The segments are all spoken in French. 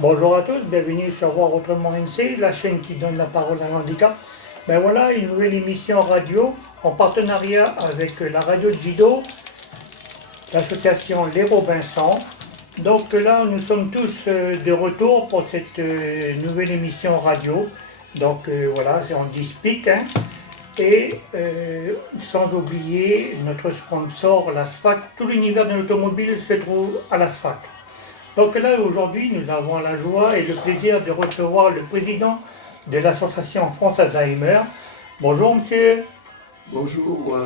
Bonjour à tous, bienvenue sur Voir Autrement NC, la chaîne qui donne la parole à l'handicap. Ben voilà, une nouvelle émission radio en partenariat avec la radio de Jido, l'association Les Robinsons. Donc là, nous sommes tous de retour pour cette nouvelle émission radio. Donc voilà, on dit Speak, hein. Et sans oublier notre sponsor, la SFAC. Tout l'univers de l'automobile se trouve à la SFAC. Donc là, aujourd'hui, nous avons la joie et le plaisir de recevoir le président de l'association France Alzheimer. Bonjour, monsieur. Bonjour.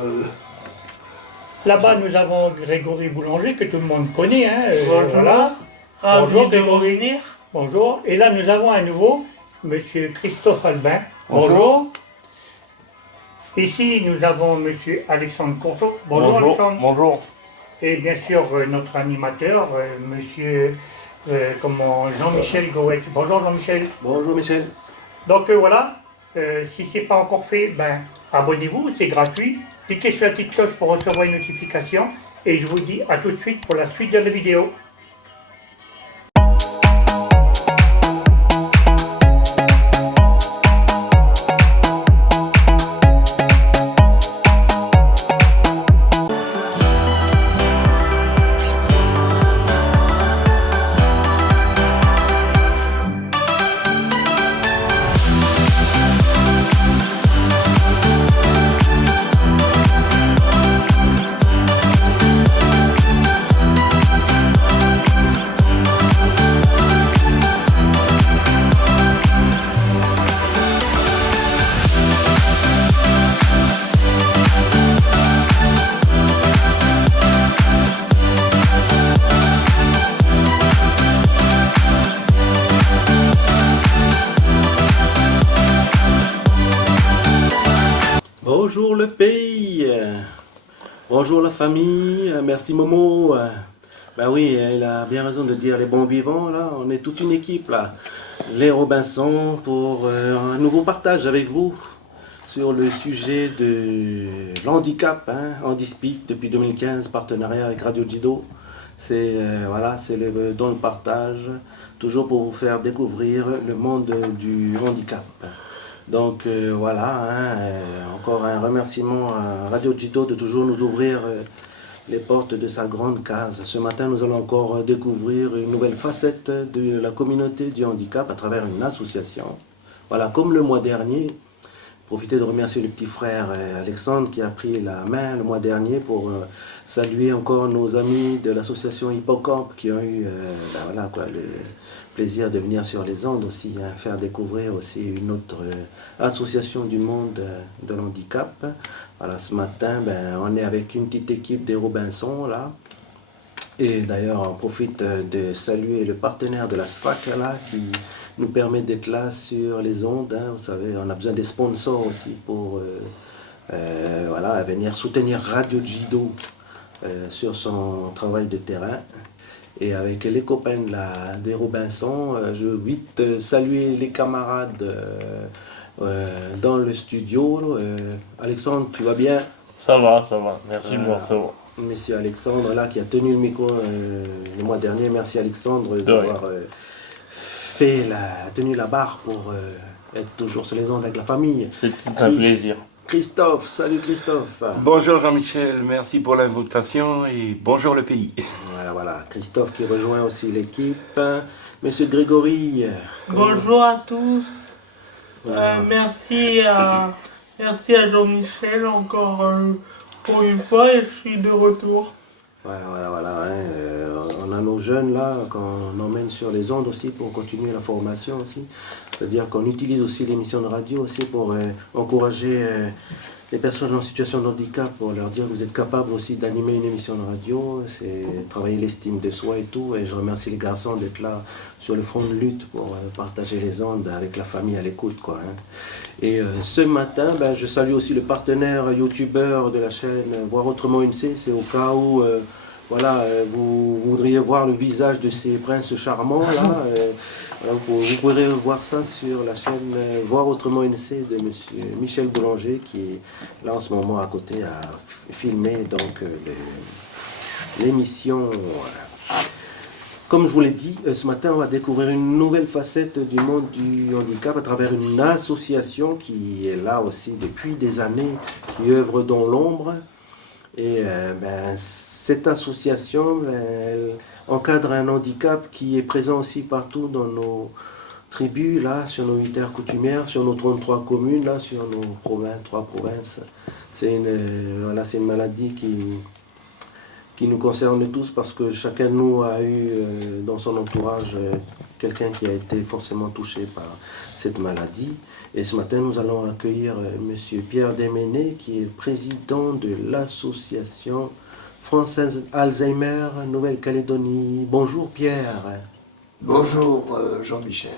Là-bas, nous avons Grégory Boulanger, que tout le monde connaît. Hein, Bonjour. voilà. Ravi Bonjour, de Grégory. revenir. Bonjour. Et là, nous avons à nouveau monsieur Christophe Albin. Bonjour. Ici, nous avons monsieur Alexandre Courteau. Bonjour, Alexandre. Bonjour. Et bien sûr, notre animateur, monsieur Jean-Michel Goetz. Bonjour, Jean-Michel. Bonjour Michel. Donc voilà, si ce n'est pas encore fait, ben, abonnez-vous, c'est gratuit. Cliquez sur la petite cloche pour recevoir une notification. Et je vous dis à tout de suite pour la suite de la vidéo. Bonjour le pays. Bonjour la famille. Merci Momo. Ben oui, il a bien raison de dire les bons vivants là. On est toute une équipe là. Les Robinsons pour un nouveau partage avec vous sur le sujet de l'handicap. Handispic depuis 2015, partenariat avec Radio Jido. C'est voilà, c'est dans le partage, toujours pour vous faire découvrir le monde du handicap. Donc voilà, encore un remerciement à Radio Jido de toujours nous ouvrir les portes de sa grande case. Ce matin, nous allons encore découvrir une nouvelle facette de la communauté du handicap à travers une association. Voilà, comme le mois dernier, profiter de remercier le petit frère Alexandre qui a pris la main le mois dernier pour saluer encore nos amis de l'association Hippocampe qui ont eu voilà, quoi, le plaisir de venir sur les ondes aussi, faire découvrir aussi une autre association du monde de l'handicap. Voilà, ce matin, on est avec une petite équipe des Robinsons là. Et d'ailleurs, on profite de saluer le partenaire de la SFAC là, qui nous permet d'être là sur les ondes. Vous savez, on a besoin des sponsors aussi pour voilà, venir soutenir Radio Jido sur son travail de terrain. Et avec les copains là, des Robinsons, je veux vite saluer les camarades dans le studio. Alexandre, tu vas bien? Ça va. Merci, moi, ça va. Monsieur Alexandre, là, qui a tenu le micro le mois dernier. Merci Alexandre d'avoir tenu la barre pour être toujours sur les ondes avec la famille. C'est un plaisir. Christophe, salut Christophe. Bonjour Jean-Michel, merci pour l'invitation et bonjour le pays. Voilà. Christophe qui rejoint aussi l'équipe. Monsieur Grégory. Bonjour à tous. Merci à Jean-Michel encore pour une fois et je suis de retour. Voilà. On a nos jeunes là qu'on emmène sur les ondes aussi pour continuer la formation aussi. C'est-à-dire qu'on utilise aussi l'émission de radio aussi pour encourager les personnes en situation de handicap, pour leur dire que vous êtes capable aussi d'animer une émission de radio, c'est travailler l'estime de soi et tout. Et je remercie les garçons d'être là sur le front de lutte pour partager les ondes avec la famille à l'écoute, quoi. Et ce matin, je salue aussi le partenaire youtubeur de la chaîne Voir Autrement UNC. C'est au cas où voilà, vous voudriez voir le visage de ces princes charmants là. Voilà, vous pourrez voir ça sur la chaîne Voir Autrement UNC de monsieur Michel Boulanger qui est là en ce moment à côté à filmer donc l'émission. comme je vous l'ai dit, ce matin, on va découvrir une nouvelle facette du monde du handicap à travers une association qui est là aussi depuis des années, qui œuvre dans l'ombre. Et cette association, elle encadre un handicap qui est présent aussi partout dans nos tribus, là, sur nos 8 terres coutumières, sur nos 33 communes, là, sur nos provinces, 3 provinces. C'est une maladie qui nous concerne tous parce que chacun de nous a eu dans son entourage quelqu'un qui a été forcément touché par cette maladie. Et ce matin, nous allons accueillir M. Pierre Déméné, qui est président de l'association française Alzheimer Nouvelle-Calédonie. Bonjour Pierre. Bonjour Jean-Michel.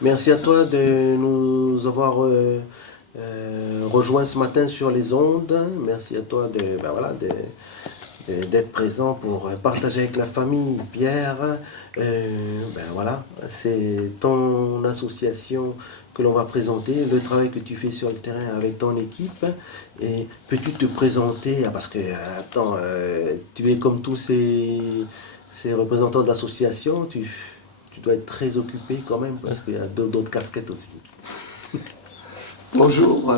Merci à toi de nous avoir rejoints ce matin sur les ondes. Merci à toi d'être présent pour partager avec la famille. Pierre, c'est ton association que l'on va présenter, le travail que tu fais sur le terrain avec ton équipe. Et peux-tu te présenter, parce que, tu es comme tous ces représentants d'associations, tu dois être très occupé quand même, parce qu'il y a d'autres casquettes aussi. Bonjour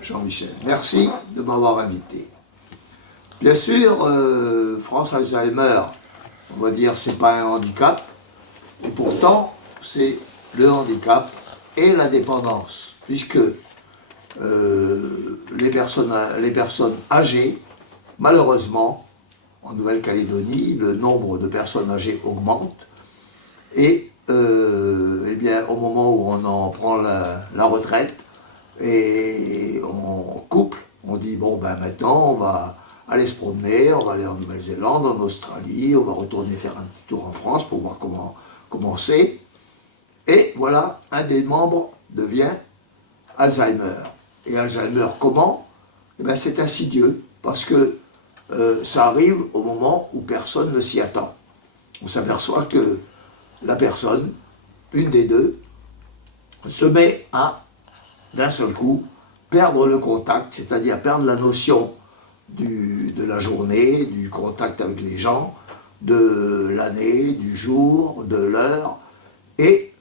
Jean-Michel, merci de m'avoir invité. Bien sûr, France Alzheimer, on va dire, c'est pas un handicap, et pourtant, c'est le handicap et la dépendance, puisque les personnes âgées, malheureusement, en Nouvelle-Calédonie, le nombre de personnes âgées augmente, et bien, au moment où on en prend la retraite, et on couple, on dit, bon, ben maintenant, on va aller se promener, on va aller en Nouvelle-Zélande, en Australie, on va retourner faire un petit tour en France pour voir comment c'est. Et voilà, un des membres devient Alzheimer. Et Alzheimer, comment? Eh bien, c'est insidieux, parce que ça arrive au moment où personne ne s'y attend. On s'aperçoit que la personne, une des deux, se met à, d'un seul coup, perdre le contact, c'est-à-dire perdre la notion de la journée, du contact avec les gens, de l'année, du jour, de l'heure, et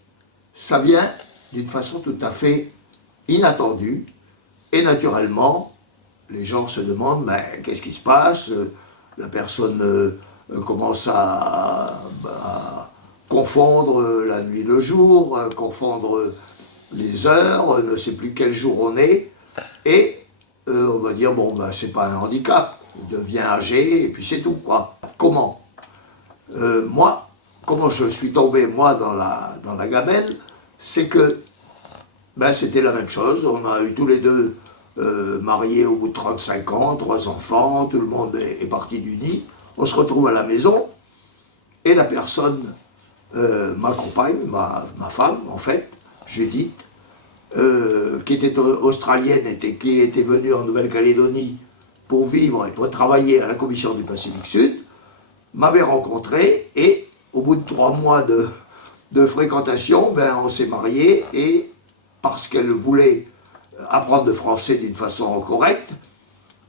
ça vient d'une façon tout à fait inattendue, et naturellement, les gens se demandent, mais qu'est-ce qui se passe? La personne commence à confondre la nuit le jour, confondre les heures, ne sait plus quel jour on est, et on va dire, bon, ben, c'est pas un handicap, il devient âgé, et puis c'est tout, quoi. Comment? Moi, comment je suis tombé, moi, dans la gamelle, c'est que, ben, c'était la même chose, on a eu tous les deux mariés au bout de 35 ans, 3 enfants, tout le monde est parti du nid, on se retrouve à la maison, et la personne, ma compagne, ma femme, en fait, Judith, qui était australienne et qui était venue en Nouvelle-Calédonie pour vivre et pour travailler à la Commission du Pacifique Sud, m'avait rencontré et au bout de 3 mois de fréquentation, ben, on s'est mariés et parce qu'elle voulait apprendre le français d'une façon correcte,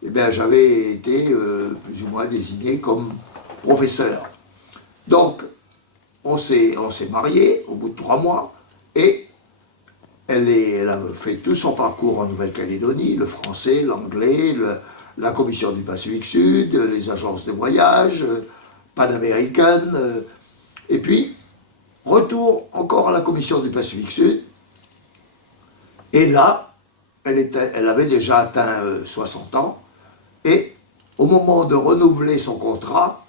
eh bien, j'avais été plus ou moins désigné comme professeur. Donc, on s'est mariés au bout de 3 mois et elle a fait tout son parcours en Nouvelle-Calédonie, le français, l'anglais, la Commission du Pacifique Sud, les agences de voyage, panaméricaines, et puis retour encore à la Commission du Pacifique Sud, et là, elle avait déjà atteint 60 ans, et au moment de renouveler son contrat,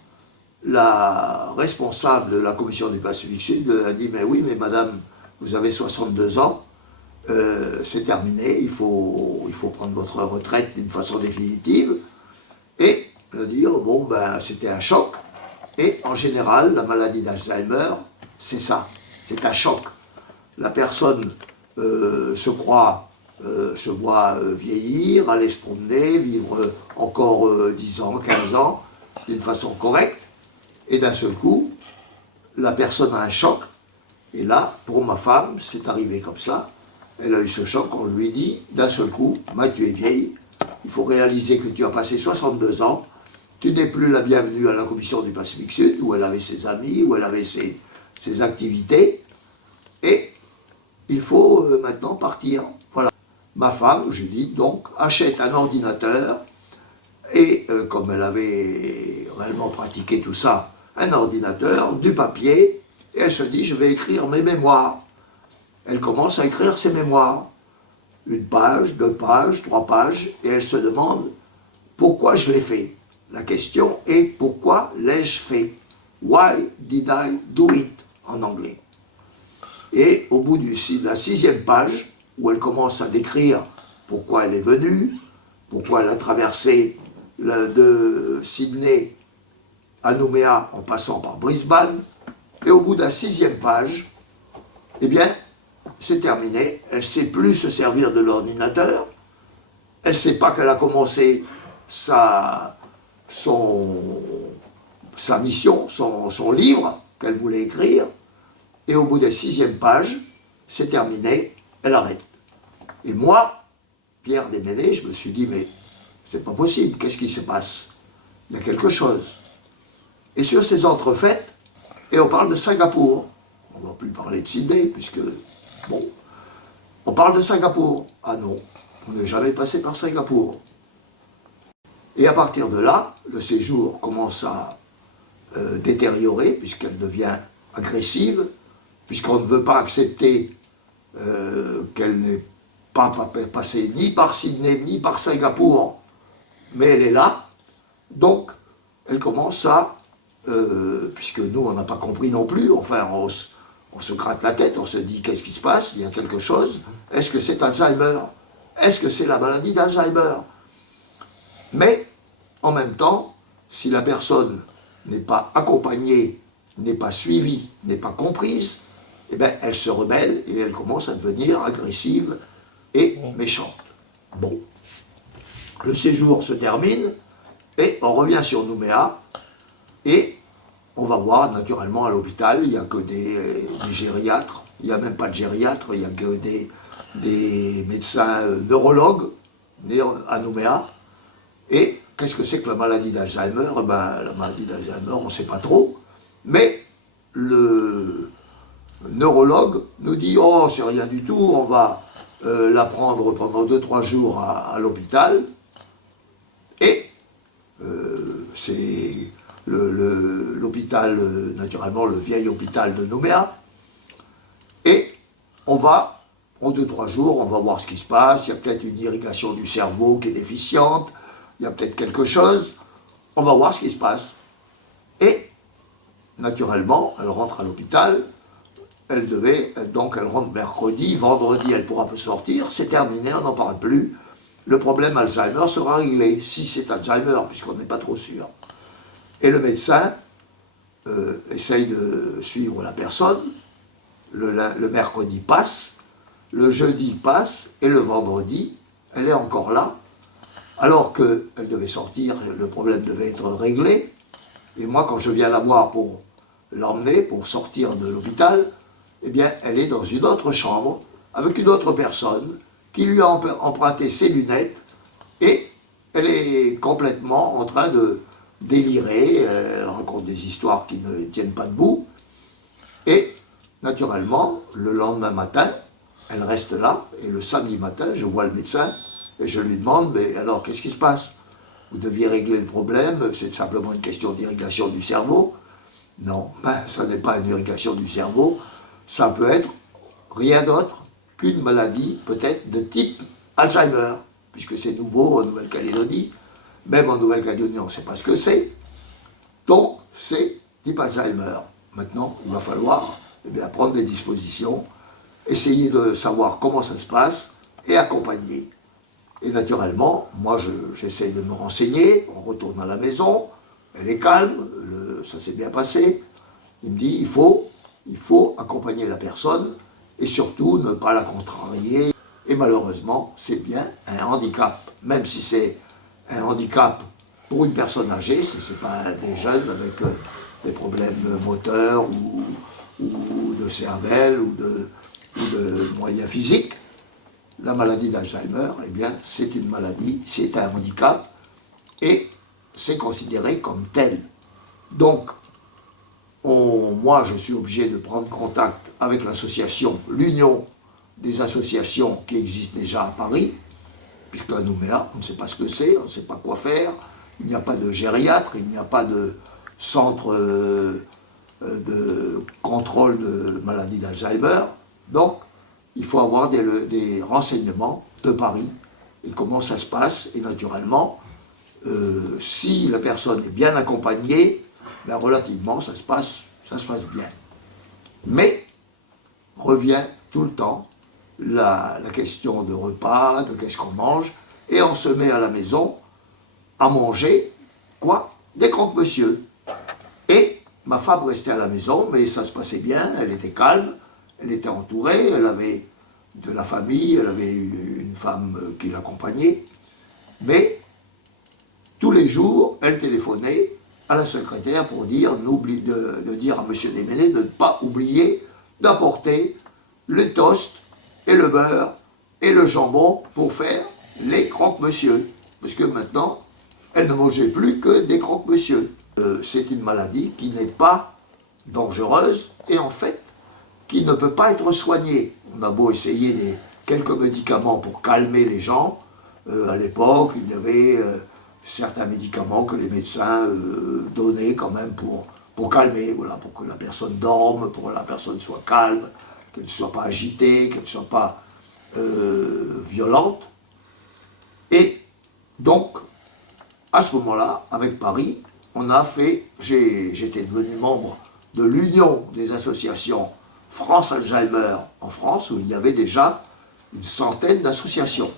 la responsable de la Commission du Pacifique Sud a dit « Mais oui, mais madame, vous avez 62 ans, c'est terminé, il faut prendre votre retraite d'une façon définitive. » Et elle a dit « Oh bon, ben c'était un choc. » Et en général, la maladie d'Alzheimer, c'est ça, c'est un choc. La personne se voit vieillir, aller se promener, vivre encore 10 ans, 15 ans, d'une façon correcte, et d'un seul coup, la personne a un choc, et là, pour ma femme, c'est arrivé comme ça, elle a eu ce choc, on lui dit, d'un seul coup, tu es vieille, il faut réaliser que tu as passé 62 ans, tu n'es plus la bienvenue à la commission du Pacifique Sud, où elle avait ses amis, où elle avait ses activités, et il faut maintenant partir. Voilà. Ma femme, Judith, donc, achète un ordinateur, et comme elle avait réellement pratiqué tout ça, un ordinateur, du papier, et elle se dit, je vais écrire mes mémoires. Elle commence à écrire ses mémoires. 1 page, 2 pages, 3 pages, et elle se demande pourquoi je l'ai fait. La question est pourquoi l'ai-je fait? Why did I do it en anglais? Et au bout de la 6e page, où elle commence à décrire pourquoi elle est venue, pourquoi elle a traversé de Sydney à Nouméa en passant par Brisbane, et au bout de la 6e page, eh bien, c'est terminé, elle ne sait plus se servir de l'ordinateur, elle ne sait pas qu'elle a commencé sa mission, son livre qu'elle voulait écrire, et au bout de la 6e page, c'est terminé, elle arrête. Et moi, Pierre Desménés, je me suis dit, mais c'est pas possible, qu'est-ce qui se passe? Il y a quelque chose. Et sur ces entrefaites, et on parle de Singapour, on ne va plus parler de Sydney, puisque, bon, on parle de Singapour. Ah non, on n'est jamais passé par Singapour. Et à partir de là, le séjour commence à détériorer, puisqu'elle devient agressive, puisqu'on ne veut pas accepter qu'elle n'ait pas passé ni par Sydney, ni par Singapour, mais elle est là. Donc, elle commence à, puisque nous, on n'a pas compris non plus, enfin, on se gratte la tête, on se dit, qu'est-ce qui se passe? Il y a quelque chose. Est-ce que c'est Alzheimer? Est-ce que c'est la maladie d'Alzheimer? Mais, en même temps, si la personne n'est pas accompagnée, n'est pas suivie, n'est pas comprise, eh bien, elle se rebelle et elle commence à devenir agressive et méchante. Bon. Le séjour se termine et on revient sur Nouméa et on va voir naturellement à l'hôpital, il n'y a que des gériatres, il n'y a même pas de gériatres, il n'y a que des médecins neurologues à Nouméa. Et qu'est-ce que c'est que la maladie d'Alzheimer? Ben, la maladie d'Alzheimer, on ne sait pas trop, mais le neurologue nous dit « Oh, c'est rien du tout, on va la prendre pendant 2-3 jours à l'hôpital. » Et c'est l'hôpital, naturellement, le vieil hôpital de Nouméa. Et on va, en 2-3 jours, on va voir ce qui se passe. Il y a peut-être une irrigation du cerveau qui est déficiente. Il y a peut-être quelque chose. On va voir ce qui se passe. Et, naturellement, elle rentre à l'hôpital. Elle rentre mercredi. Vendredi, elle pourra plus sortir. C'est terminé, on n'en parle plus. Le problème Alzheimer sera réglé, si c'est Alzheimer, puisqu'on n'est pas trop sûr. Et le médecin essaye de suivre la personne. Le mercredi passe, le jeudi passe, et le vendredi, elle est encore là. Alors qu'elle devait sortir, le problème devait être réglé. Et moi, quand je viens la voir pour l'emmener, pour sortir de l'hôpital, eh bien, elle est dans une autre chambre, avec une autre personne, qui lui a emprunté ses lunettes, et elle est complètement en train de délirer, elle raconte des histoires qui ne tiennent pas debout, et naturellement, le lendemain matin, elle reste là, et le samedi matin, je vois le médecin, et je lui demande, mais alors, qu'est-ce qui se passe? Vous deviez régler le problème, c'est simplement une question d'irrigation du cerveau. Non, ça n'est pas une irrigation du cerveau, ça peut être rien d'autre qu'une maladie, peut-être, de type Alzheimer, puisque c'est nouveau en Nouvelle-Calédonie. Même en Nouvelle-Calédonie, on ne sait pas ce que c'est. Donc, c'est type Alzheimer. Maintenant, il va falloir prendre des dispositions, essayer de savoir comment ça se passe et accompagner. Et naturellement, moi, j'essaie de me renseigner, on retourne à la maison, elle est calme, ça s'est bien passé. Il me dit, il faut accompagner la personne et surtout ne pas la contrarier. Et malheureusement, c'est bien un handicap, même si c'est un handicap pour une personne âgée, si ce n'est pas des jeunes avec des problèmes moteurs ou de cervelle ou de moyens physiques. La maladie d'Alzheimer, eh bien, c'est une maladie, c'est un handicap, et c'est considéré comme tel. Donc, moi, je suis obligé de prendre contact avec l'association, l'Union des associations qui existent déjà à Paris, puisqu'à Nouméa, on ne sait pas ce que c'est, on ne sait pas quoi faire, il n'y a pas de gériatre, il n'y a pas de centre de contrôle de maladie d'Alzheimer. Donc, il faut avoir des renseignements de Paris et comment ça se passe. Et naturellement, si la personne est bien accompagnée, ben relativement, ça se passe bien. Mais revient tout le temps la question de repas, de qu'est-ce qu'on mange, et on se met à la maison à manger, quoi? Des croque-monsieur. Et ma femme restait à la maison, mais ça se passait bien, elle était calme, elle était entourée, elle avait de la famille, elle avait une femme qui l'accompagnait, mais tous les jours, elle téléphonait à la secrétaire pour dire, de dire à M. Desménés de ne pas oublier d'apporter le toast et le beurre et le jambon pour faire les croque-monsieur. Parce que maintenant, elle ne mangeait plus que des croque-monsieur. C'est une maladie qui n'est pas dangereuse et en fait, qui ne peut pas être soignée. On a beau essayer quelques médicaments pour calmer les gens. À l'époque, il y avait certains médicaments que les médecins donnaient quand même pour calmer, voilà, pour que la personne dorme, pour que la personne soit calme, qu'elle ne soit pas agitée, qu'elle ne soit pas violente. Et donc, à ce moment-là, avec Paris, j'étais devenu membre de l'Union des associations France Alzheimer en France, où il y avait déjà une centaine d'associations.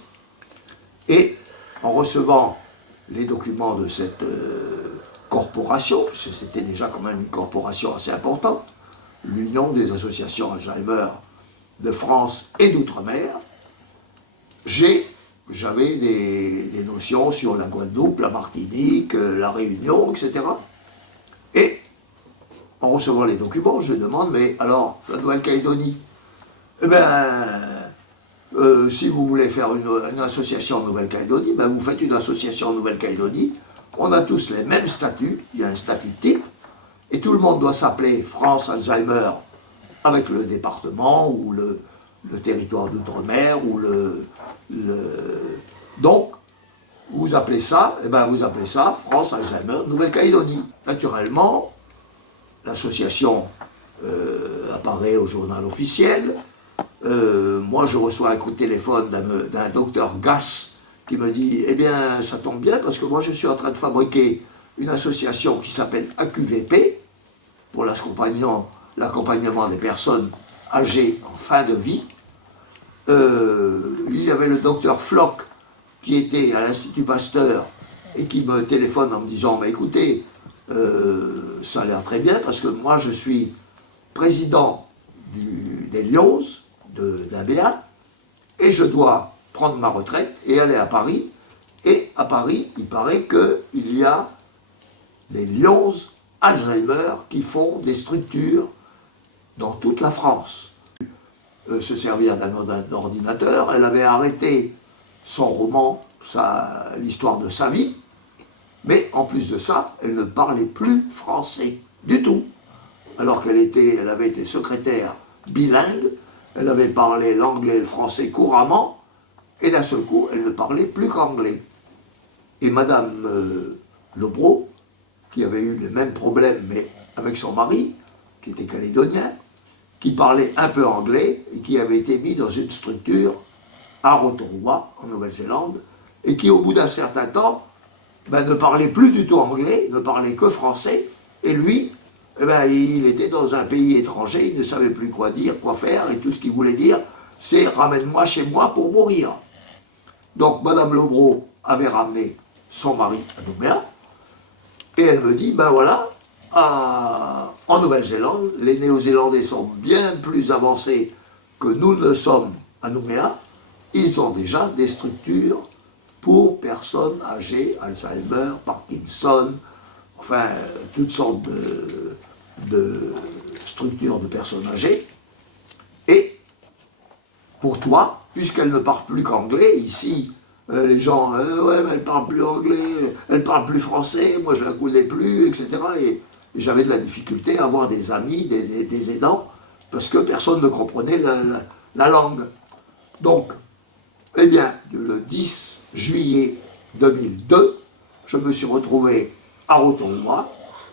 Et en recevant les documents de cette corporation, parce que c'était déjà quand même une corporation assez importante, l'Union des associations Alzheimer de France et d'Outre-mer, j'avais des notions sur la Guadeloupe, la Martinique, la Réunion, etc. Et en recevant les documents, je demande, mais alors, la Nouvelle-Calédonie, eh bien, si vous voulez faire une association en Nouvelle-Calédonie, ben vous faites une association en Nouvelle-Calédonie, on a tous les mêmes statuts, il y a un statut type, et tout le monde doit s'appeler France Alzheimer avec le département ou le territoire d'outre-mer ou donc vous appelez ça, eh ben vous appelez ça France Alzheimer Nouvelle-Calédonie. Naturellement, l'association apparaît au journal officiel. Moi, je reçois un coup de téléphone d'un docteur Gass qui me dit, eh bien, ça tombe bien parce que moi, je suis en train de fabriquer une association qui s'appelle AQVP pour l'accompagnement des personnes âgées en fin de vie. Il y avait le docteur Floch qui était à l'Institut Pasteur et qui me téléphone en me disant, bah, écoutez, ça a l'air très bien parce que moi, je suis président des Lions d'ABA et je dois prendre ma retraite et aller à Paris. Et à Paris, il paraît qu'il y a des Lions Alzheimer qui font des structures dans toute la France. Se servir d'un ordinateur, elle avait arrêté son roman, l'histoire de sa vie, mais en plus de ça, elle ne parlait plus français du tout. Alors qu'elle avait été secrétaire bilingue, elle avait parlé l'anglais et le français couramment, et d'un seul coup, elle ne parlait plus qu'anglais. Et Madame Lobreau, qui avait eu les mêmes problèmes, mais avec son mari, qui était calédonien, qui parlait un peu anglais, et qui avait été mis dans une structure à Rotorua, en Nouvelle-Zélande, et qui, au bout d'un certain temps, ne parlait plus du tout anglais, ne parlait que français, et lui, il était dans un pays étranger, il ne savait plus quoi dire, quoi faire, et tout ce qu'il voulait dire, c'est « ramène-moi chez moi pour mourir ». Donc Madame Lobreau avait ramené son mari à Nouméa, et elle me dit, ben voilà, en Nouvelle-Zélande, les Néo-Zélandais sont bien plus avancés que nous ne sommes à Nouméa, ils ont déjà des structures pour personnes âgées, Alzheimer, Parkinson, enfin, toutes sortes de structures de personnes âgées. Et pour toi, puisqu'elle ne parle plus qu'anglais, ici, Les gens, ouais, mais elle parle plus anglais, elle parle plus français, moi je la connais plus, etc. Et j'avais de la difficulté à avoir des amis, des aidants, parce que personne ne comprenait la langue. Donc, eh bien, le 10 juillet 2002, je me suis retrouvé à Rotonbois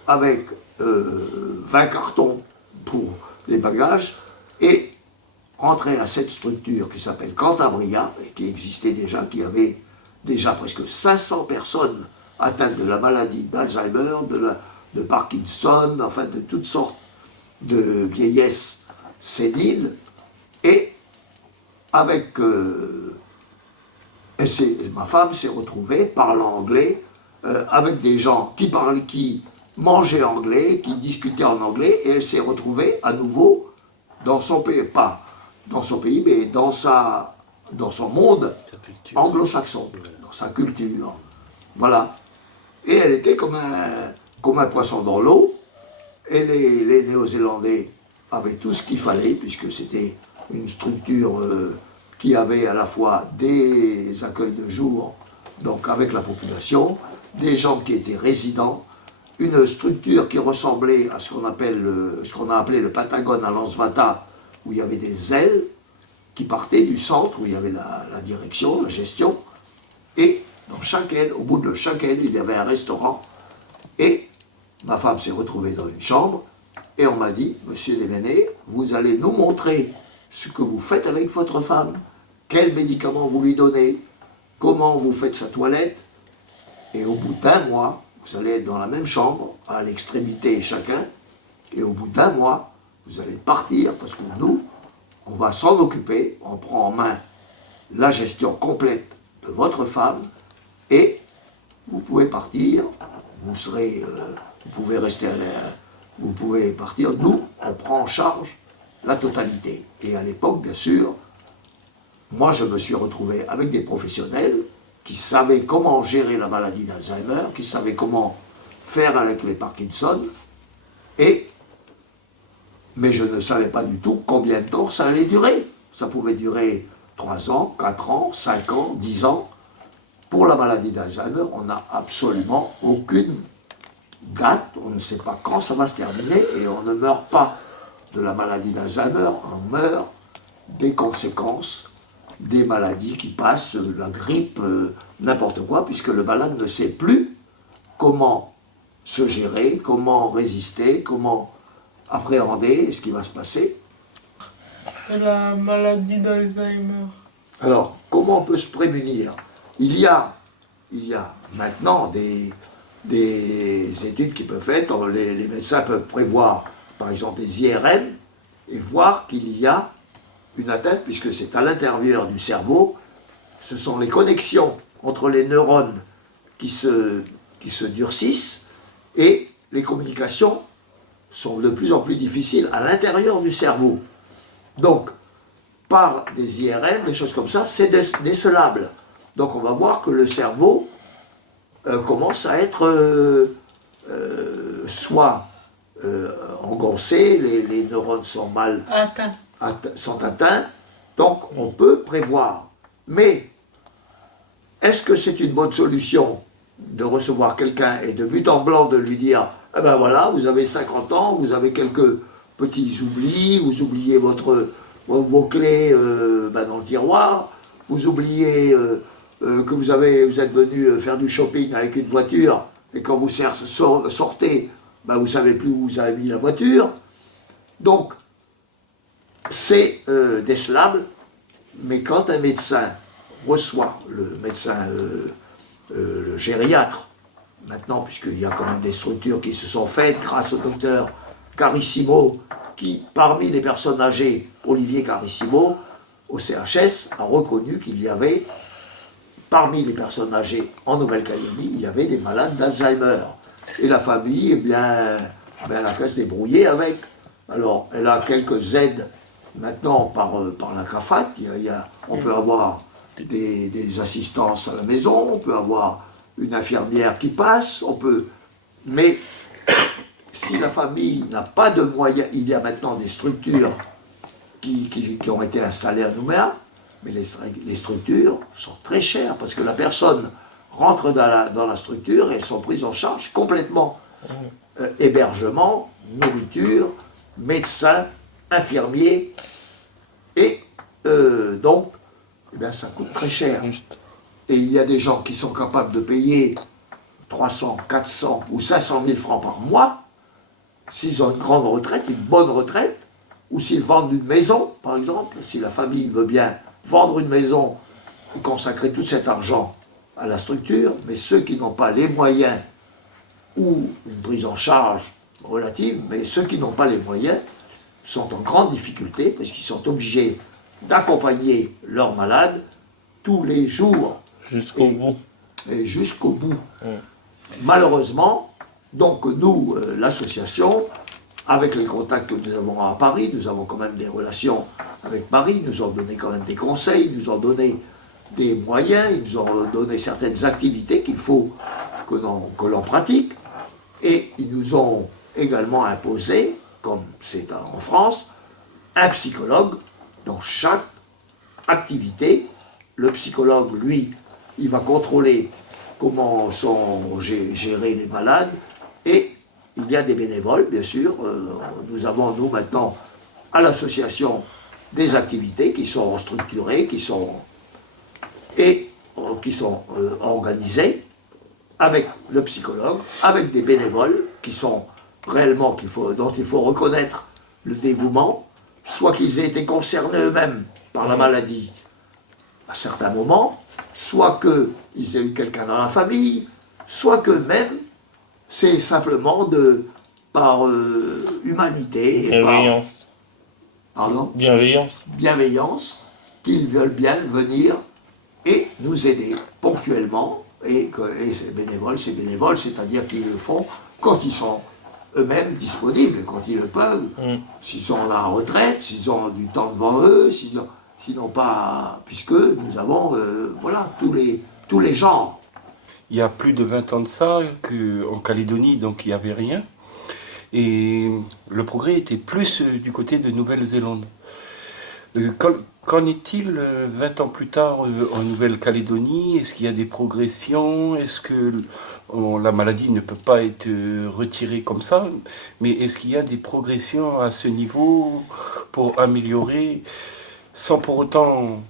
avec 20 cartons pour les bagages et rentré à cette structure qui s'appelle Cantabria et qui existait déjà, qui avait déjà presque 500 personnes atteintes de la maladie d'Alzheimer, de Parkinson, enfin de toutes sortes de vieillesse sénile. Et avec ma femme s'est retrouvée parlant anglais avec des gens qui mangeaient anglais, qui discutaient en anglais, et elle s'est retrouvée à nouveau dans son pays, pas dans son pays, mais dans son monde anglo-saxon, dans sa culture. Voilà. Et elle était comme un poisson dans l'eau, et les Néo-Zélandais avaient tout ce qu'il fallait, puisque c'était une structure qui avait à la fois des accueils de jour, donc avec la population, des gens qui étaient résidents, une structure qui ressemblait à ce qu'on a appelé le Pentagone à Lansvata, où il y avait des ailes qui partaient du centre, où il y avait la direction, la gestion, et dans chaque aile, au bout de chaque aile, il y avait un restaurant, et ma femme s'est retrouvée dans une chambre, et on m'a dit, monsieur Desménés, vous allez nous montrer ce que vous faites avec votre femme, quels médicaments vous lui donnez, comment vous faites sa toilette, et au bout d'1 mois, vous allez être dans la même chambre, à l'extrémité chacun, et au bout d'1 mois, vous allez partir, parce que nous, on va s'en occuper, on prend en main la gestion complète de votre femme, et vous pouvez partir, vous pouvez rester vous pouvez partir, nous, on prend en charge la totalité. Et à l'époque, bien sûr, moi je me suis retrouvé avec des professionnels qui savaient comment gérer la maladie d'Alzheimer, qui savaient comment faire avec les Parkinson, mais je ne savais pas du tout combien de temps ça allait durer. Ça pouvait durer 3 ans, 4 ans, 5 ans, 10 ans. Pour la maladie d'Alzheimer, on n'a absolument aucune date, on ne sait pas quand ça va se terminer, et on ne meurt pas de la maladie d'Alzheimer, on meurt des conséquences des maladies qui passent, la grippe, n'importe quoi, puisque le malade ne sait plus comment se gérer, comment résister, comment appréhender ce qui va se passer. C'est la maladie d'Alzheimer. Alors, comment on peut se prémunir? Il y a maintenant des études qui peuvent être, les médecins peuvent prévoir, par exemple, des IRM, et voir qu'il y a une atteinte, puisque c'est à l'intérieur du cerveau, ce sont les connexions entre les neurones qui se durcissent, et les communications sont de plus en plus difficiles à l'intérieur du cerveau. Donc, par des IRM, des choses comme ça, c'est décelable. Donc on va voir que le cerveau commence à être soit engoncé, les neurones sont sont atteints, donc on peut prévoir. Mais est-ce que c'est une bonne solution de recevoir quelqu'un et de but en blanc de lui dire « Eh ben voilà, vous avez 50 ans, vous avez quelques petits oublis, vous oubliez vos clés dans le tiroir, vous oubliez que vous êtes venu faire du shopping avec une voiture, et quand vous sortez, vous ne savez plus où vous avez mis la voiture. » Donc, c'est décelable, mais quand un médecin reçoit, le médecin, le gériatre, maintenant, puisqu'il y a quand même des structures qui se sont faites grâce au docteur Carissimo, qui, parmi les personnes âgées, Olivier Carissimo, au CHS, a reconnu qu'il y avait, parmi les personnes âgées en Nouvelle-Calédonie, il y avait des malades d'Alzheimer. Et la famille, eh bien, elle a qu'à se débrouiller avec. Alors, elle a quelques aides maintenant par la CAFAT. On peut avoir des assistances à la maison, on peut avoir une infirmière qui passe, mais si la famille n'a pas de moyens, il y a maintenant des structures qui ont été installées à Nouméa, Mais les structures sont très chères parce que la personne rentre dans la structure et elles sont prises en charge complètement. Hébergement, nourriture, médecin, infirmier, et donc, eh bien, ça coûte très cher. Juste. Et il y a des gens qui sont capables de payer 300, 400 ou 500 000 francs par mois, s'ils ont une grande retraite, une bonne retraite, ou s'ils vendent une maison, par exemple, si la famille veut bien vendre une maison et consacrer tout cet argent à la structure, mais ceux qui n'ont pas les moyens ou une prise en charge relative, mais ceux qui n'ont pas les moyens sont en grande difficulté parce qu'ils sont obligés d'accompagner leurs malades tous les jours. Jusqu'au bout. Et jusqu'au bout. Malheureusement, donc nous, l'association, avec les contacts que nous avons à Paris, nous avons quand même des relations avec Paris, nous ont donné quand même des conseils, ils nous ont donné des moyens, ils nous ont donné certaines activités qu'il faut que l'on pratique, et ils nous ont également imposé, comme c'est en France, un psychologue dans chaque activité. Le psychologue, lui, il va contrôler comment sont gérés les malades, et il y a des bénévoles, bien sûr. Nous avons, nous, maintenant, à l'association, des activités qui sont structurées, qui sont organisées avec le psychologue, avec des bénévoles qui sont réellement, dont il faut reconnaître le dévouement, soit qu'ils aient été concernés eux-mêmes par la maladie à certains moments, soit qu'ils aient eu quelqu'un dans la famille, soit qu'eux-mêmes, c'est simplement par humanité et Bienveillance. pardon, Bienveillance. qu'ils veulent bien venir et nous aider ponctuellement. Et ces bénévoles, c'est-à-dire qu'ils le font quand ils sont eux-mêmes disponibles, quand ils le peuvent, s'ils sont à la retraite, s'ils ont du temps devant eux, s'ils n'ont pas... Puisque nous avons voilà, tous les genres. Il y a plus de 20 ans de ça, qu'en Calédonie, donc il n'y avait rien. Et le progrès était plus du côté de Nouvelle-Zélande. Qu'en est-il 20 ans plus tard en Nouvelle-Calédonie? Est-ce qu'il y a des progressions? Est-ce que la maladie ne peut pas être retirée comme ça? Mais est-ce qu'il y a des progressions à ce niveau pour améliorer, sans pour autant,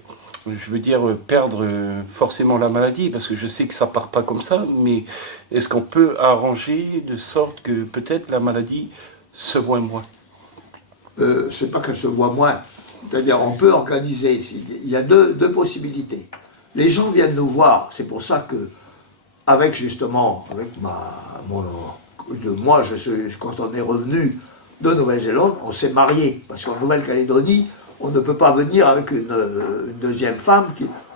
je veux dire, perdre forcément la maladie? Parce que je sais que ça part pas comme ça, mais est-ce qu'on peut arranger de sorte que peut-être la maladie se voit moins? C'est pas qu'elle se voit moins. C'est-à-dire, on peut organiser. Il y a deux possibilités. Les gens viennent nous voir. C'est pour ça que, avec moi, quand on est revenu de Nouvelle-Zélande, on s'est marié. Parce qu'en Nouvelle-Calédonie, on ne peut pas venir avec une deuxième femme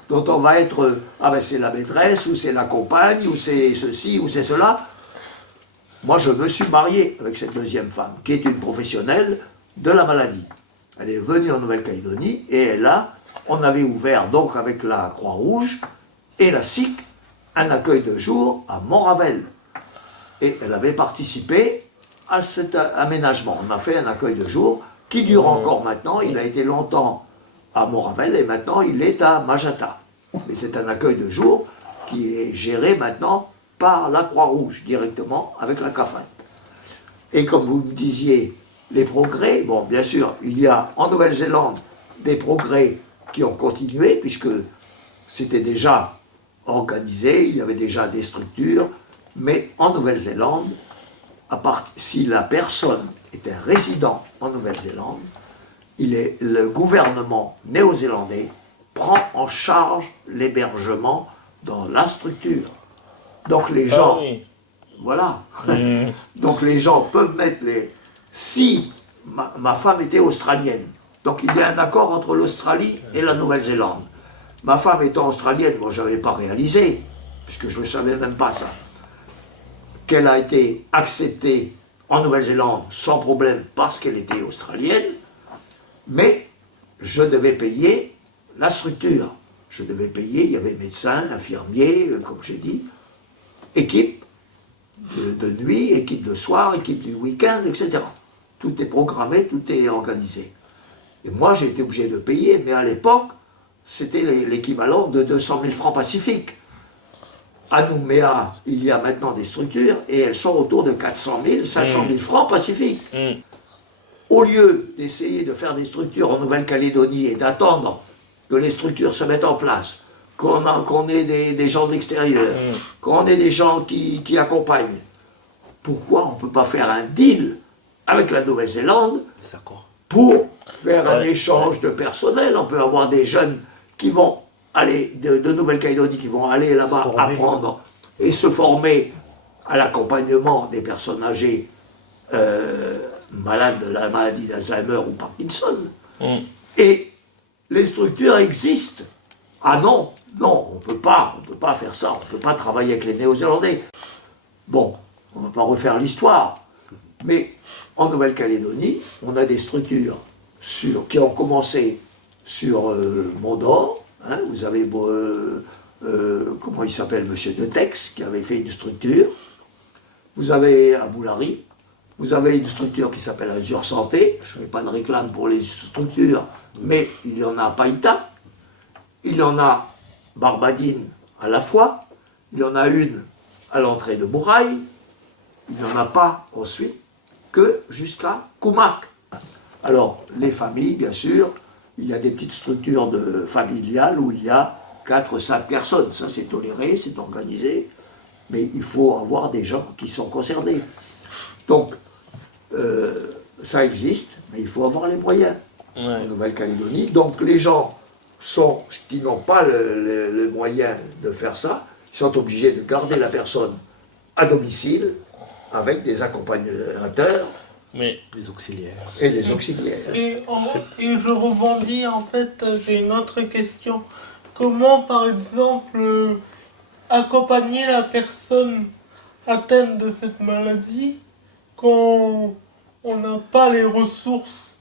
dont on va être, c'est la maîtresse, ou c'est la compagne, ou c'est ceci, ou c'est cela. Moi, je me suis marié avec cette deuxième femme, qui est une professionnelle de la maladie. Elle est venue en Nouvelle-Calédonie et là, on avait ouvert donc avec la Croix-Rouge et la SIC un accueil de jour à Montravel. Et elle avait participé à cet aménagement. On a fait un accueil de jour qui dure encore maintenant. Il a été longtemps à Montravel et maintenant il est à Majata. Mais c'est un accueil de jour qui est géré maintenant par la Croix-Rouge directement avec la CAFAT. Et comme vous me disiez, les progrès, bon, bien sûr, il y a en Nouvelle-Zélande des progrès qui ont continué, puisque c'était déjà organisé, il y avait déjà des structures, mais en Nouvelle-Zélande, si la personne est un résident en Nouvelle-Zélande, le gouvernement néo-zélandais prend en charge l'hébergement dans la structure. Donc les gens, voilà, donc les gens peuvent mettre Si ma femme était australienne, donc il y a un accord entre l'Australie et la Nouvelle-Zélande. Ma femme étant australienne, moi je n'avais pas réalisé, puisque je ne savais même pas ça, qu'elle a été acceptée en Nouvelle-Zélande sans problème parce qu'elle était australienne, mais je devais payer la structure. Je devais payer, il y avait médecin, infirmier, comme j'ai dit, équipe de nuit, équipe de soir, équipe du week-end, etc. Tout est programmé, tout est organisé. Et moi, j'ai été obligé de payer, mais à l'époque, c'était l'équivalent de 200 000 francs pacifiques. À Nouméa, il y a maintenant des structures et elles sont autour de 400 000, 500 000 francs pacifiques. Au lieu d'essayer de faire des structures en Nouvelle-Calédonie et d'attendre que les structures se mettent en place, qu'on ait des gens de l'extérieur, qu'on ait des gens qui accompagnent, pourquoi on ne peut pas faire un deal avec la Nouvelle-Zélande pour faire un échange de personnel? On peut avoir des jeunes qui vont aller de Nouvelle-Calédonie, qui vont aller là-bas apprendre et se former à l'accompagnement des personnes âgées malades de la maladie d'Alzheimer ou Parkinson. Et les structures existent. Ah non, non, on ne peut pas faire ça, on ne peut pas travailler avec les Néo-Zélandais. Bon, on ne va pas refaire l'histoire, mais en Nouvelle-Calédonie, on a des structures qui ont commencé sur Mont-d'Or. Hein, vous avez, comment il s'appelle, M. De Tex, qui avait fait une structure. Vous avez à Boulari, vous avez une structure qui s'appelle Azur Santé. Je ne fais pas de réclame pour les structures, mais il y en a à Païta. Il y en a Barbadine à La Foi. Il y en a une à l'entrée de Bourail. Il n'y en a pas ensuite que jusqu'à Koumak. Alors, les familles, bien sûr, il y a des petites structures familiales où il y a 4 ou 5 personnes. Ça, c'est toléré, c'est organisé, mais il faut avoir des gens qui sont concernés. Donc, ça existe, mais il faut avoir les moyens en Nouvelle-Calédonie. Donc, les gens qui n'ont pas le moyen de faire ça, ils sont obligés de garder la personne à domicile avec des accompagnateurs. Les auxiliaires. Et des auxiliaires. Et je rebondis, en fait, j'ai une autre question. Comment, par exemple, accompagner la personne atteinte de cette maladie quand on n'a pas les ressources,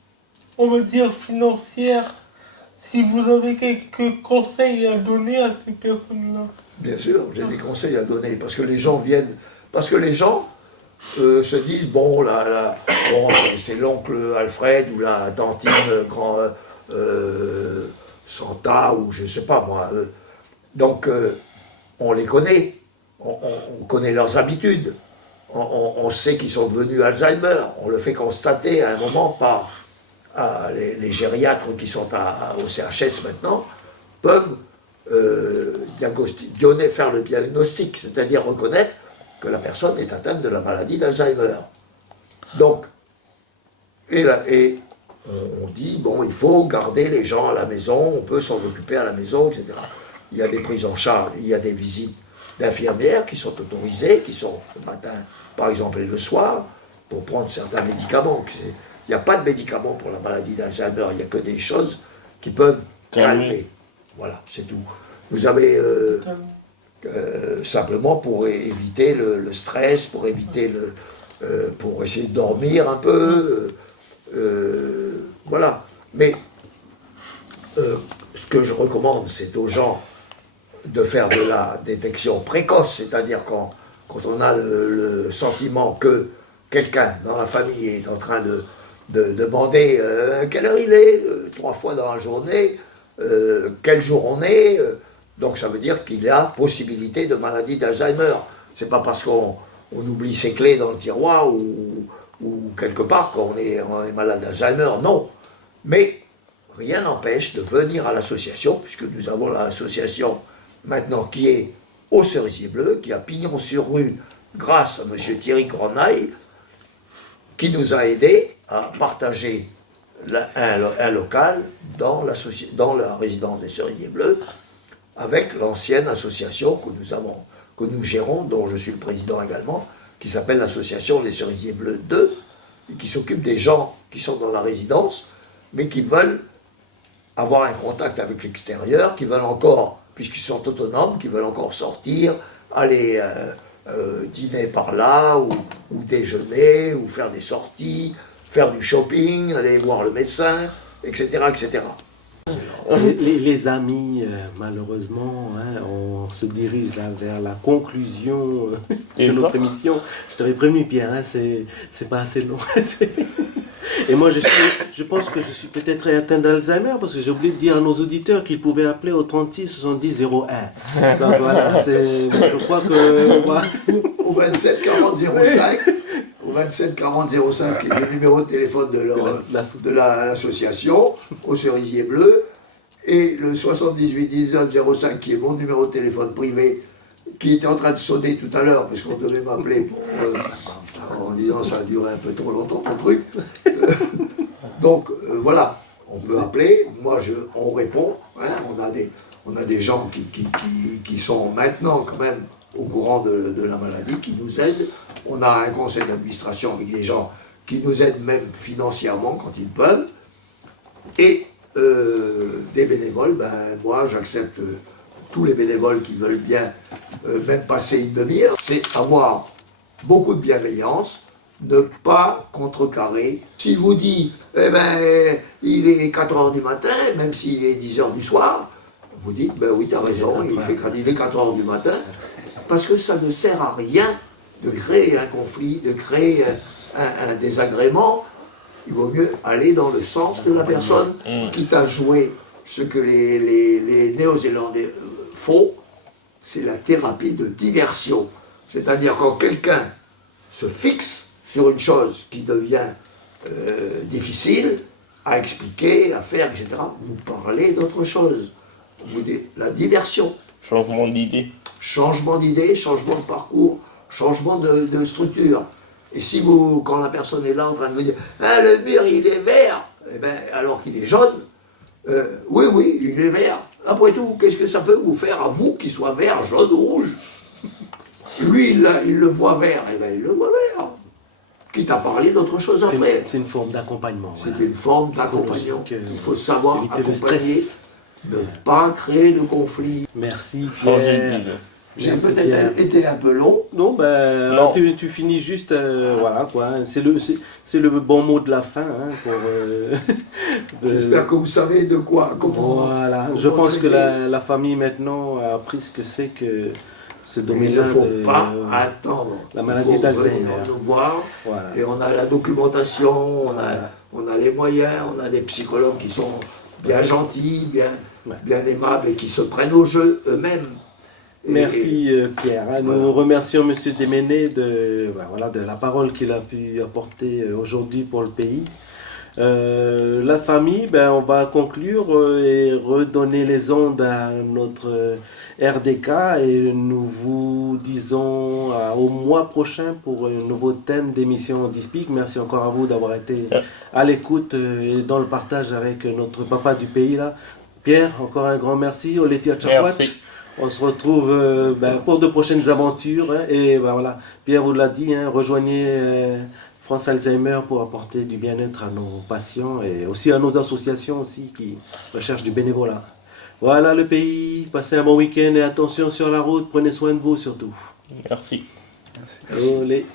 on va dire, financières? Si vous avez quelques conseils à donner à ces personnes-là. Bien sûr, j'ai des conseils à donner, parce que les gens viennent... Parce que les gens se disent, bon, c'est l'oncle Alfred ou la tantine Santa, ou je ne sais pas moi. Donc, on les connaît, on connaît leurs habitudes, on sait qu'ils sont devenus Alzheimer, on le fait constater à un moment par les gériatres qui sont au CHS maintenant, peuvent faire le diagnostic, c'est-à-dire reconnaître que la personne est atteinte de la maladie d'Alzheimer. Donc, on dit, bon, il faut garder les gens à la maison, on peut s'en occuper à la maison, etc. Il y a des prises en charge, il y a des visites d'infirmières qui sont autorisées, qui sont le matin, par exemple, et le soir, pour prendre certains médicaments. Il n'y a pas de médicaments pour la maladie d'Alzheimer, il n'y a que des choses qui peuvent calmer. Voilà, c'est tout. Vous avez... simplement pour éviter le stress, pour essayer de dormir un peu, voilà. Mais ce que je recommande, c'est aux gens de faire de la détection précoce, c'est-à-dire quand on a le sentiment que quelqu'un dans la famille est en train de demander quelle heure il est, 3 fois dans la journée, quel jour on est, donc ça veut dire qu'il y a possibilité de maladie d'Alzheimer. C'est pas parce qu'on oublie ses clés dans le tiroir ou quelque part qu'on est malade d'Alzheimer, non. Mais rien n'empêche de venir à l'association, puisque nous avons l'association maintenant qui est au Cerisier Bleu, qui a pignon sur rue grâce à M. Thierry Corneille, qui nous a aidés à partager un local dans la résidence des Cerisiers Bleus, avec l'ancienne association que nous gérons, dont je suis le président également, qui s'appelle l'association des Cerisiers Bleus 2, et qui s'occupe des gens qui sont dans la résidence, mais qui veulent avoir un contact avec l'extérieur, qui veulent encore, puisqu'ils sont autonomes, qui veulent encore sortir, aller dîner par là, ou déjeuner, ou faire des sorties, faire du shopping, aller voir le médecin, etc., etc. Les amis, malheureusement, hein, on se dirige là vers la conclusion de notre émission. Je t'avais prévenu, Pierre, hein, c'est pas assez long. Et moi, je pense que je suis peut-être atteint d'Alzheimer parce que j'ai oublié de dire à nos auditeurs qu'ils pouvaient appeler au 36 70 01. Donc voilà, je crois que... Au 27 40 05, au 27 40 05, qui est le numéro de téléphone de l'association, au cerisier bleu, et le 78 19 05, qui est mon numéro de téléphone privé, qui était en train de sonner tout à l'heure, parce qu'on devait m'appeler en disant ça a duré un peu trop longtemps, ton truc. Donc voilà, on peut appeler, on répond, hein, on a des gens qui sont maintenant quand même au courant de la maladie, qui nous aident. On a un conseil d'administration avec des gens qui nous aident même financièrement quand ils peuvent. Et des bénévoles, ben moi j'accepte tous les bénévoles qui veulent bien même passer une demi-heure. C'est avoir beaucoup de bienveillance, ne pas contrecarrer. S'il vous dit, eh ben, il est 4 h du matin, même s'il est 10 h du soir, vous dites, ben oui, tu as raison, il est 4 h du matin, parce que ça ne sert à rien de créer un conflit, de créer un désagrément. Il vaut mieux aller dans le sens de la personne, quitte à jouer ce que les Néo-Zélandais font, c'est la thérapie de diversion. C'est-à-dire quand quelqu'un se fixe sur une chose qui devient difficile à expliquer, à faire, etc., vous parlez d'autre chose. Vous dites la diversion. Changement d'idée. Changement d'idée, changement de parcours, changement de structure. Et si quand la personne est là en train de vous dire « Ah, le mur, il est vert !» Eh bien, alors qu'il est jaune, oui, il est vert. Après tout, qu'est-ce que ça peut vous faire à vous qu'il soit vert, jaune ou rouge? Lui, il le voit vert, eh bien, il le voit vert. Quitte à parler d'autre chose après. C'est une forme d'accompagnement. C'est voilà. une forme d'accompagnement. Il faut savoir éviter le accompagner, stress. ne pas créer de conflit. Merci Changer Pierre. d'idée. J'ai Merci, peut-être Pierre. été un peu long. Non, ben, Non. tu finis juste, voilà quoi. C'est le bon mot de la fin. Hein, J'espère que vous savez de quoi. Voilà. Je pense que la famille maintenant a appris ce que c'est que ce Il ne domaine-là faut de pas attendre. la Il maladie faut d'Alzheimer. venir nous voir. Voilà. Et on a la documentation, Voilà. on a les moyens, on a des psychologues qui sont bien gentils, bien aimables et qui se prennent au jeu eux-mêmes. Merci Pierre. Hein. Nous remercions M. Déméné de la parole qu'il a pu apporter aujourd'hui pour le pays. La famille, on va conclure et redonner les ondes à notre RDK et nous vous disons au mois prochain pour un nouveau thème d'émission Dispic. Merci encore à vous d'avoir été à l'écoute et dans le partage avec notre papa du pays là. Pierre, encore un grand merci. Oletia Tchakwatch. Merci. On se retrouve pour de prochaines aventures. Hein, et voilà, Pierre vous l'a dit, hein, rejoignez France Alzheimer pour apporter du bien-être à nos patients et aussi à nos associations aussi qui recherchent du bénévolat. Voilà le pays, passez un bon week-end et attention sur la route, prenez soin de vous surtout. Merci. Olé.